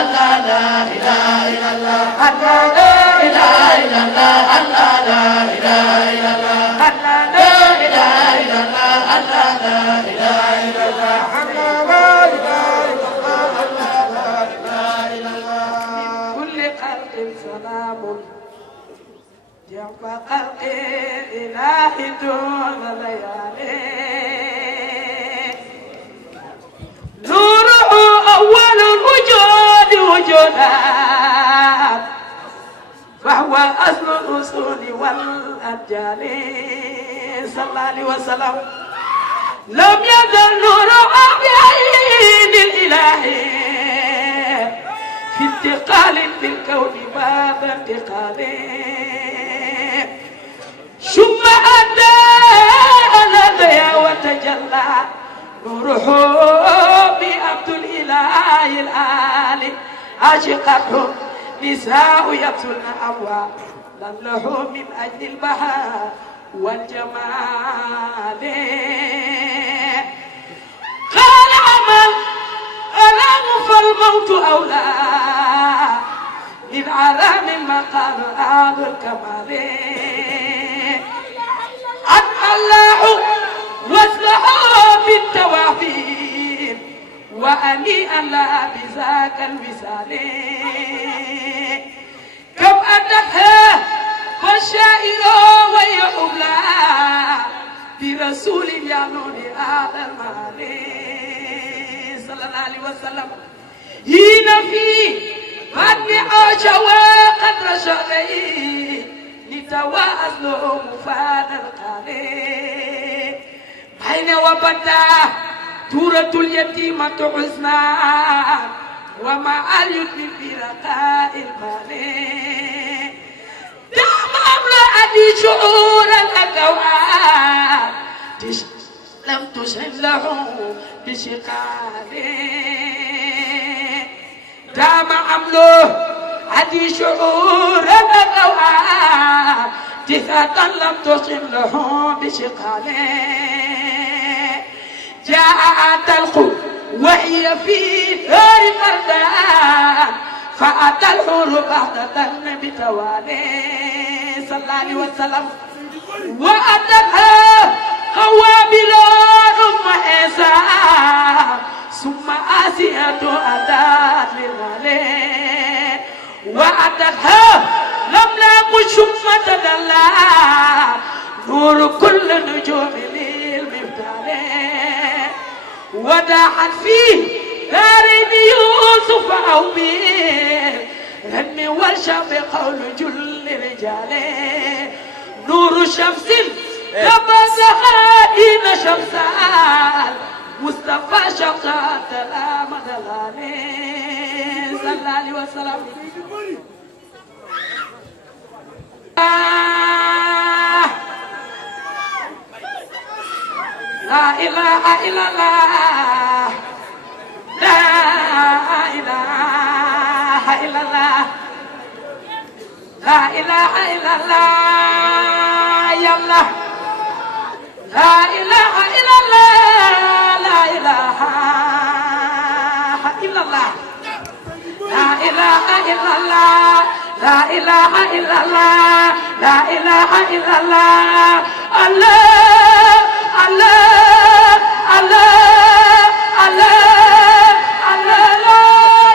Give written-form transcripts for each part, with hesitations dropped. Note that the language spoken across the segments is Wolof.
الله لا إله إلا الله الله لا إله إلا الله الله لا إله إلا الله الله لا إله إلا الله الله لا إله إلا الله الله لا إله إلا الله الله لا إله إلا الله كل خلق سلام جنب خلق الإله دون ليالي نوره أول الوجود وجودا فهو أصل الأصول والأجيال صلى الله عليه وسلم لم يزل نوره بعين الإله في انتقال في الكون بعد انتقال ثم أتى الهدى وتجلى نوره بعبد الإله العالي عاشقته نساء يبسلن أبواب له من أجل البهاء والجمال قال عمل ألام فالموت أولى من عالم المقام هذا الكمال أن الله وصله بالتوافين وأني ألا بذاك الوصال كم أدتها فالشائر ويحبلا برسول يعنون هذا المال صلى الله عليه وسلم هنا في بعد عاش وقدر شغي لتواصل له مفاد القليل بين وبدا دورة اليتيمة حزنا ومع اليتم في رقاء المال دام امرأتي شعورا الأكوان لم تشهد له بشقاله دام عمله هدي شعورا الأكوان تثاتا لم تشهد له بشقاله جاءت الخو وهي في دار مردان فأتى الحور بغدة بتوالي صلى الله عليه وسلم وأتتها قوابل أم عيسى ثم آسية أدات للغالي وأتتها لملاك شمة دلا نور كل نجوم للمفتاح وداعت فيه دارين يوسف أو بيه هن والشام قول جل رجاله نور شمس تبزها إن شمسال مصطفى شمسات سلام دلالي صلى الله عليه وسلم لا إله إلا الله لا إله إلا الله لا إله إلا الله يا الله لا إله إلا الله لا إله إلا الله لا إله إلا الله لا إله إلا الله لا إله إلا الله الله الله الله الله الله لا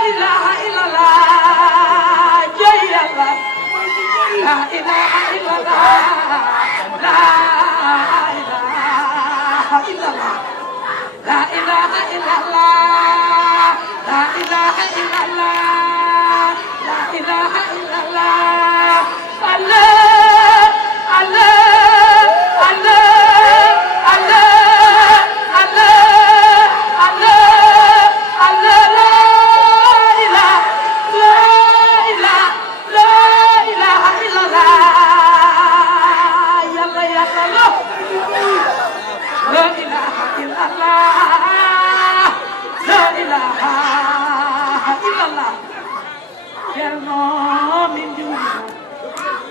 إله إلا الله جي الله لا إله إلا الله لا إله إلا الله لا إله إلا الله لا إله إلا الله لا إله إلا الله الله الله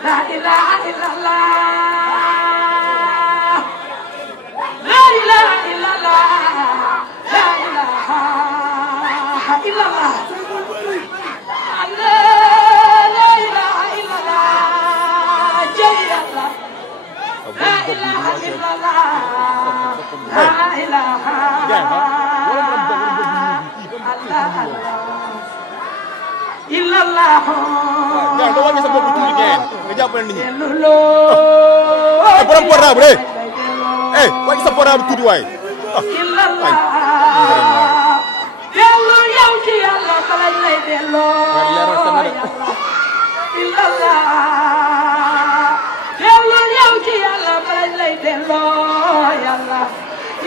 لا إله إلا الله لا إله إلا الله لا إله إلا الله ilaha illallah ya do wagi sa bop tuuti ngeen nga jappal nit ñi illallah borom portable wagi sa portable tuuti way illallah dellu yow ci yàlla balay lay delloo illallah dellu yow ci yàlla balay lay delloo yàlla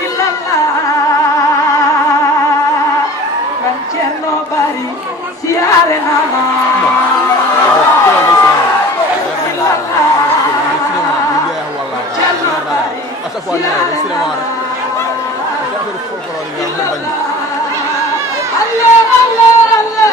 illallah kan Cerno Bari siyaare naa la illallah Cerno Bari siyaare naa la Allah Allah Allah